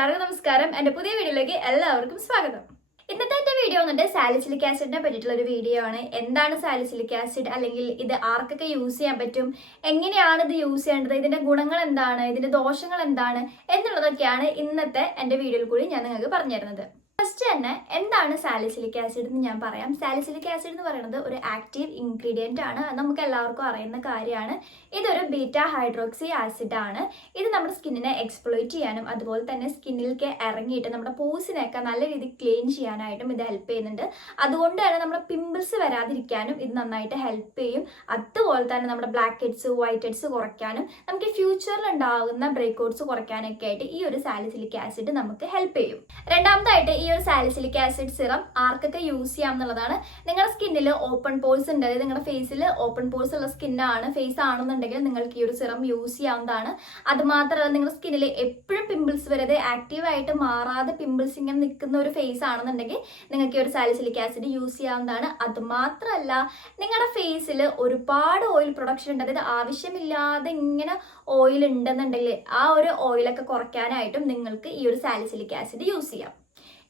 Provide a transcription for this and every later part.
എല്ലാവർക്കും നമസ്കാരം. എൻ്റെ പുതിയ വീഡിയോയിലേക്ക് എല്ലാവർക്കും സ്വാഗതം. ഇന്നത്തെ എൻ്റെ വീഡിയോ വന്നിട്ട് സാലിസിലിക് ആസിഡിനെ പറ്റിയിട്ടുള്ള ഒരു വീഡിയോ ആണ്. എന്താണ് സാലിസിലിക് ആസിഡ്, അല്ലെങ്കിൽ ഇത് ആർക്കൊക്കെ യൂസ് ചെയ്യാൻ പറ്റും, എങ്ങനെയാണ് ഇത് യൂസ് ചെയ്യേണ്ടത്, ഇതിന്റെ ഗുണങ്ങൾ എന്താണ്, ഇതിന്റെ ദോഷങ്ങൾ എന്താണ് എന്നുള്ളതൊക്കെയാണ് ഇന്നത്തെ എൻ്റെ വീഡിയോയിൽ കൂടി ഞാൻ നിങ്ങൾക്ക് പറഞ്ഞു തരുന്നത്. ഫസ്റ്റ് തന്നെ എന്താണ് സാലിസിലിക് ആസിഡ് എന്ന് ഞാൻ പറയാം. സാലിസിലിക് ആസിഡ് എന്ന് പറയുന്നത് ഒരു ആക്റ്റീവ് ഇൻഗ്രീഡിയന്റ് ആണ്. അത് നമുക്ക് എല്ലാവർക്കും അറിയുന്ന കാര്യമാണ്. ഇതൊരു ബീറ്റാ ഹൈഡ്രോക്സി ആസിഡ് ആണ്. ഇത് നമ്മുടെ സ്കിന്നിനെ എക്സ്പ്ലോയിറ്റ് ചെയ്യാനും അതുപോലെ തന്നെ സ്കിന്നിലേക്ക് ഇറങ്ങിയിട്ട് നമ്മുടെ പോസിനെയൊക്കെ നല്ല രീതിയിൽ ക്ലീൻ ചെയ്യാനായിട്ടും ഇത് ഹെൽപ്പ് ചെയ്യുന്നുണ്ട്. അതുകൊണ്ട് തന്നെ നമ്മുടെ പിമ്പിൾസ് വരാതിരിക്കാനും ഇത് നന്നായിട്ട് ഹെൽപ്പ് ചെയ്യും. അതുപോലെ തന്നെ നമ്മുടെ ബ്ലാക്ക് ഹെഡ്സ്, വൈറ്റ് ഹെഡ്സ് കുറയ്ക്കാനും നമുക്ക് ഫ്യൂച്ചറിൽ ഉണ്ടാകുന്ന ബ്രേക്ക് ഔട്ട്സ് കുറയ്ക്കാനൊക്കെ ആയിട്ട് ഈ ഒരു സാലിസിലിക് ആസിഡ് നമുക്ക് ഹെൽപ്പ് ചെയ്യും. രണ്ടാമതായിട്ട് ഈ ഒരു സാലിസിലിക് ആസിഡ് സിറം ആർക്കൊക്കെ യൂസ് ചെയ്യാം എന്നുള്ളതാണ്. നിങ്ങളുടെ സ്കിന്നിൽ ഓപ്പൺ പോഴ്സ് ഉണ്ട്, അതായത് നിങ്ങളുടെ ഫേസിൽ ഓപ്പൺ പോഴ്സ് ഉള്ള സ്കിന്നാണ്, ഫേസ് ആണെന്നുണ്ടെങ്കിൽ നിങ്ങൾക്ക് ഈ ഒരു സിറം യൂസ് ചെയ്യാവുന്നതാണ്. അത് മാത്രമല്ല, നിങ്ങളുടെ സ്കിന്നിൽ എപ്പോഴും പിമ്പിൾസ് വരാതെ ആക്റ്റീവായിട്ട് മാറാതെ പിമ്പിൾസ് ഇങ്ങനെ നിൽക്കുന്ന ഒരു ഫേസ് ആണെന്നുണ്ടെങ്കിൽ നിങ്ങൾക്ക് ഈ ഒരു സാലിസിലിക് ആസിഡ് യൂസ് ചെയ്യാവുന്നതാണ്. അത് മാത്രമല്ല, നിങ്ങളുടെ ഫേസിൽ ഒരുപാട് ഓയിൽ പ്രൊഡക്ഷൻ ഉണ്ട്, അതായത് ആവശ്യമില്ലാതെ ഇങ്ങനെ ഓയിൽ ഉണ്ടെന്നുണ്ടെങ്കിൽ ആ ഒരു ഓയിലൊക്കെ കുറയ്ക്കാനായിട്ടും നിങ്ങൾക്ക് ഈ ഒരു സാലിസിലിക് ആസിഡ് യൂസ് ചെയ്യാം.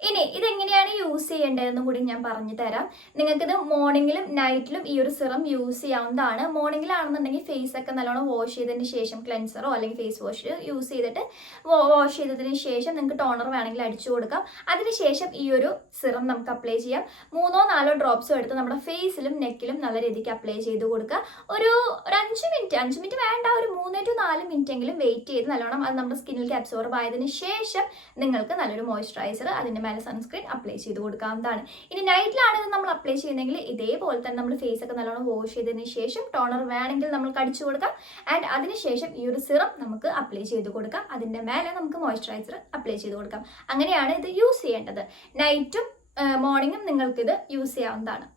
ഇനി ഇതെങ്ങനെയാണ് യൂസ് ചെയ്യേണ്ടതെന്നും കൂടി ഞാൻ പറഞ്ഞു തരാം. നിങ്ങൾക്കിത് മോർണിംഗിലും നൈറ്റിലും ഈ ഒരു സിറം യൂസ് ചെയ്യാവുന്നതാണ്. മോർണിംഗിലാണെന്നുണ്ടെങ്കിൽ ഫേസ് ഒക്കെ നല്ലോണം വാഷ് ചെയ്തതിന് ശേഷം ക്ലെൻസറോ അല്ലെങ്കിൽ ഫേസ് വാഷ് യൂസ് ചെയ്തിട്ട് വാഷ് ചെയ്തതിന് ശേഷം നിങ്ങൾക്ക് ടോണർ വേണമെങ്കിൽ അടിച്ചു കൊടുക്കാം. അതിനുശേഷം ഈ ഒരു സിറം നമുക്ക് അപ്ലൈ ചെയ്യാം. 3-4 ഡ്രോപ്സും എടുത്ത് നമ്മുടെ ഫേസിലും നെക്കിലും നല്ല രീതിക്ക് അപ്ലൈ ചെയ്ത് കൊടുക്കുക. ഒരു 5 മിനിറ്റ് വേണ്ട, ഒരു 3-4 മിനിറ്റ് എങ്കിലും വെയിറ്റ് ചെയ്ത് നല്ലോണം അത് നമ്മുടെ സ്കിന്നിലേക്ക് അബ്സോർബ് ആയതിനു ശേഷം നിങ്ങൾക്ക് നല്ലൊരു മോയ്സ്ചറൈസർ അതിൻ്റെ സൺസ്ക്രീൻ അപ്ലൈ ചെയ്ത് കൊടുക്കാവുന്നതാണ്. ഇനി നൈറ്റിലാണ് ഇത് നമ്മൾ അപ്ലൈ ചെയ്യുന്നതെങ്കിൽ ഇതേപോലെ തന്നെ നമ്മൾ ഫേസ് ഒക്കെ നല്ലോണം വാഷ് ചെയ്തതിന് ശേഷം ടോണർ വേണമെങ്കിൽ നമ്മൾ കടിച്ചു കൊടുക്കാം. ആൻഡ് അതിനുശേഷം ഈ ഒരു സിറം നമുക്ക് അപ്ലൈ ചെയ്ത് കൊടുക്കാം. അതിന്റെ മേലെ നമുക്ക് മോയ്സ്ചറൈസർ അപ്ലൈ ചെയ്ത് കൊടുക്കാം. അങ്ങനെയാണ് ഇത് യൂസ് ചെയ്യേണ്ടത്. നൈറ്റും മോർണിംഗും നിങ്ങൾക്ക് ഇത് യൂസ് ചെയ്യാവുന്നതാണ്.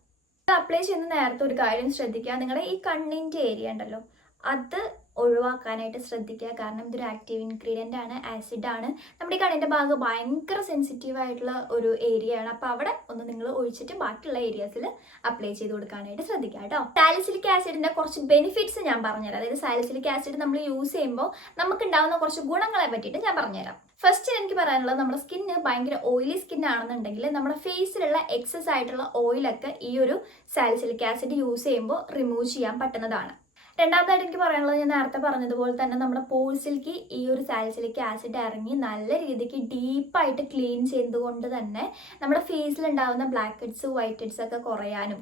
അപ്ലൈ ചെയ്യുന്ന നേരത്തെ ഒരു കാര്യം ശ്രദ്ധിക്കുക, നിങ്ങളുടെ ഈ കണ്ണിന്റെ ഏരിയ ഉണ്ടല്ലോ അത് ഒഴിവാക്കാനായിട്ട് ശ്രദ്ധിക്കുക. കാരണം ഇതൊരു ആക്റ്റീവ് ഇൻഗ്രീഡിയൻ്റ് ആണ്, ആസിഡ് ആണ്. നമ്മുടെ ഈ കണ്ണിൻ്റെ ഭാഗം ഭയങ്കര സെൻസിറ്റീവ് ആയിട്ടുള്ള ഒരു ഏരിയ ആണ്. അപ്പോൾ അവിടെ ഒന്ന് നിങ്ങൾ ഒഴിച്ചിട്ട് ബാക്കിയുള്ള ഏരിയാസിൽ അപ്ലൈ ചെയ്ത് കൊടുക്കാനായിട്ട് ശ്രദ്ധിക്കുക കേട്ടോ. സാലിസിലിക് ആസിഡിന്റെ കുറച്ച് ബെനിഫിറ്റ്സ് ഞാൻ പറഞ്ഞുതരാം. അതായത് സാലിസിലിക് ആസിഡ് നമ്മൾ യൂസ് ചെയ്യുമ്പോൾ നമുക്ക് ഉണ്ടാകുന്ന കുറച്ച് ഗുണങ്ങളെ പറ്റിയിട്ട് ഞാൻ പറഞ്ഞുതരാം. ഫസ്റ്റ് എനിക്ക് പറയാനുള്ളത്, നമ്മുടെ സ്കിന്ന് ഭയങ്കര ഓയിലി സ്കിൻ ആണെന്നുണ്ടെങ്കിൽ നമ്മുടെ ഫേസിലുള്ള എക്സസ് ആയിട്ടുള്ള ഓയിലൊക്കെ ഈ ഒരു സാലിസിലിക് ആസിഡ് യൂസ് ചെയ്യുമ്പോൾ റിമൂവ് ചെയ്യാൻ പറ്റുന്നതാണ്. രണ്ടാമതായിട്ട് എനിക്ക് പറയാനുള്ളത്, ഞാൻ നേരത്തെ പറഞ്ഞതുപോലെ തന്നെ നമ്മുടെ പോഴ്സിലേക്ക് ഈ ഒരു സാലിസിലിക് ആസിഡ് ഇറങ്ങി നല്ല രീതിക്ക് ഡീപ്പായിട്ട് ക്ലീൻ ചെയ്തുകൊണ്ട് തന്നെ നമ്മുടെ ഫേസിൽ ഉണ്ടാകുന്ന ബ്ലാക്ക് ഹെഡ്സ്, വൈറ്റ് ഹെഡ്സ് ഒക്കെ കുറയാനും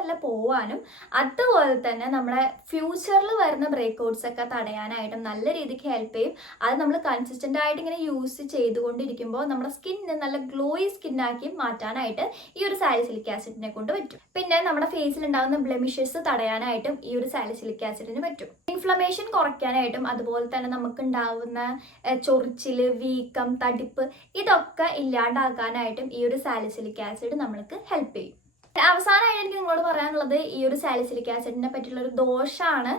നല്ല പോവാനും അതുപോലെ തന്നെ നമ്മുടെ ഫ്യൂച്ചറിൽ വരുന്ന ബ്രേക്ക് ഔട്ട്സ് ഒക്കെ തടയാനായിട്ടും നല്ല രീതിക്ക് ഹെൽപ്പ് ചെയ്യും. അത് നമ്മൾ കൺസിസ്റ്റന്റ് ആയിട്ട് ഇങ്ങനെ യൂസ് ചെയ്തുകൊണ്ടിരിക്കുമ്പോൾ നമ്മുടെ സ്കിന്ന് നല്ല ഗ്ലോയി സ്കിന്നാക്കി മാറ്റാനായിട്ട് ഈ ഒരു സാലിസിലിക് ആസിഡിനെ കൊണ്ട് പറ്റും. പിന്നെ നമ്മുടെ ഫേസിൽ ഉണ്ടാകുന്ന ബ്ലെമിഷസ് തടയാനായിട്ടും ഈ ഒരു സാലിസിലിക് ആസിഡിന് പറ്റും. ഇൻഫ്ലമേഷൻ കുറയ്ക്കാനായിട്ടും അതുപോലെ തന്നെ നമുക്ക് ഉണ്ടാവുന്ന ചൊറിച്ചില്, വീക്കം, തടിപ്പ് ഇതൊക്കെ ഇല്ലാണ്ടാക്കാനായിട്ടും ഈ ഒരു സാലിസിലിക് ആസിഡ് നമ്മൾക്ക് ഹെൽപ്പ് ചെയ്യും. അവസാനമായിട്ട് എനിക്ക് നിങ്ങളോട് പറയാനുള്ളത്, ഈ ഒരു സാലിസിലിക് ആസിഡിനെ പറ്റിയുള്ള ഒരു ദോഷമാണ്.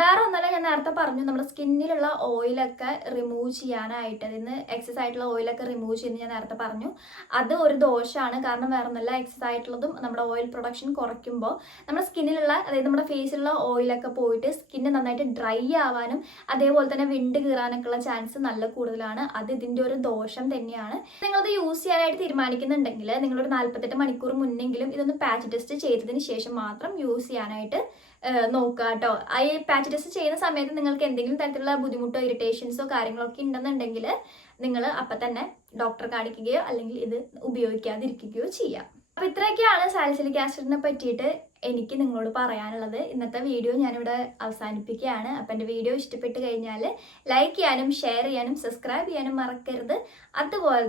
വേറെ ഒന്നല്ല, ഞാൻ നേരത്തെ പറഞ്ഞു, നമ്മുടെ സ്കിന്നിലുള്ള ഓയിലൊക്കെ റിമൂവ് ചെയ്യാനായിട്ട്, അതിന് എക്സസ് ആയിട്ടുള്ള ഓയിലൊക്കെ റിമൂവ് ചെയ്യുന്നത് ഞാൻ നേരത്തെ പറഞ്ഞു. അത് ഒരു ദോഷമാണ്. കാരണം വേറെ ഒന്നല്ല, എക്സസ് ആയിട്ടുള്ളതും നമ്മുടെ ഓയിൽ പ്രൊഡക്ഷൻ കുറയ്ക്കുമ്പോൾ നമ്മുടെ സ്കിന്നിലുള്ള, അതായത് നമ്മുടെ ഫേസിലുള്ള ഓയിലൊക്കെ പോയിട്ട് സ്കിന്ന് നന്നായിട്ട് ഡ്രൈ ആവാനും അതേപോലെ തന്നെ വിണ്ട് കീറാനൊക്കെ ഉള്ള ചാൻസ് നല്ല കൂടുതലാണ്. അത് ഇതിൻ്റെ ഒരു ദോഷം തന്നെയാണ്. നിങ്ങളത് യൂസ് ചെയ്യാനായിട്ട് തീരുമാനിക്കുന്നുണ്ടെങ്കിൽ നിങ്ങളൊരു 48 മണിക്കൂർ മുന്നെങ്കിലും ഇതൊന്ന് പാച്ച് ടെസ്റ്റ് ചെയ്തതിന് ശേഷം മാത്രം യൂസ് ചെയ്യാനായിട്ട് നോക്കുക കേട്ടോ. ഈ പാച്ച് ടെസ്റ്റ് ചെയ്യുന്ന സമയത്ത് നിങ്ങൾക്ക് എന്തെങ്കിലും തരത്തിലുള്ള ബുദ്ധിമുട്ടോ ഇറിറ്റേഷൻസോ കാര്യങ്ങളൊക്കെ ഉണ്ടെന്നുണ്ടെങ്കിൽ നിങ്ങൾ അപ്പം തന്നെ ഡോക്ടറെ കാണിക്കുകയോ അല്ലെങ്കിൽ ഇത് ഉപയോഗിക്കാതിരിക്കുകയോ ചെയ്യാം. അപ്പോൾ ഇത്രയൊക്കെയാണ് സാലിസിലിക് ആസിഡിനെ പറ്റിയിട്ട് എനിക്ക് നിങ്ങളോട് പറയാനുള്ളത്. ഇന്നത്തെ വീഡിയോ ഞാനിവിടെ അവസാനിപ്പിക്കുകയാണ്. അപ്പം എൻ്റെ വീഡിയോ ഇഷ്ടപ്പെട്ട് കഴിഞ്ഞാൽ ലൈക്ക് ചെയ്യാനും ഷെയർ ചെയ്യാനും സബ്സ്ക്രൈബ് ചെയ്യാനും മറക്കരുത്. അതുപോലെ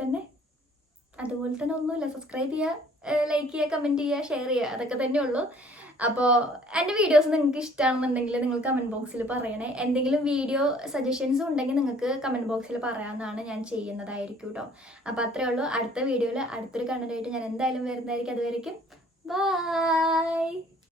തന്നെ ഒന്നുമില്ല, സബ്സ്ക്രൈബ് ചെയ്യുക, ലൈക്ക് ചെയ്യുക, കമൻറ്റ് ചെയ്യുക, ഷെയർ ചെയ്യുക, അതൊക്കെ തന്നെ ഉള്ളൂ. അപ്പോൾ എൻ്റെ വീഡിയോസ് നിങ്ങൾക്ക് ഇഷ്ടമാണെന്നുണ്ടെങ്കിൽ നിങ്ങൾ കമൻറ്റ് ബോക്സിൽ പറയണേ. എന്തെങ്കിലും വീഡിയോ സജഷൻസും ഉണ്ടെങ്കിൽ നിങ്ങൾക്ക് കമൻറ്റ് ബോക്സിൽ പറയാവുന്നതാണ്, ഞാൻ ചെയ്യുന്നതായിരിക്കും കേട്ടോ. അപ്പോൾ അത്രേ ഉള്ളൂ. അടുത്ത വീഡിയോയിൽ അടുത്തൊരു കണ്ടന്റായിട്ട് ഞാൻ എന്തായാലും വരുന്നതായിരിക്കും. അതുവരെയ്ക്കും ബൈ.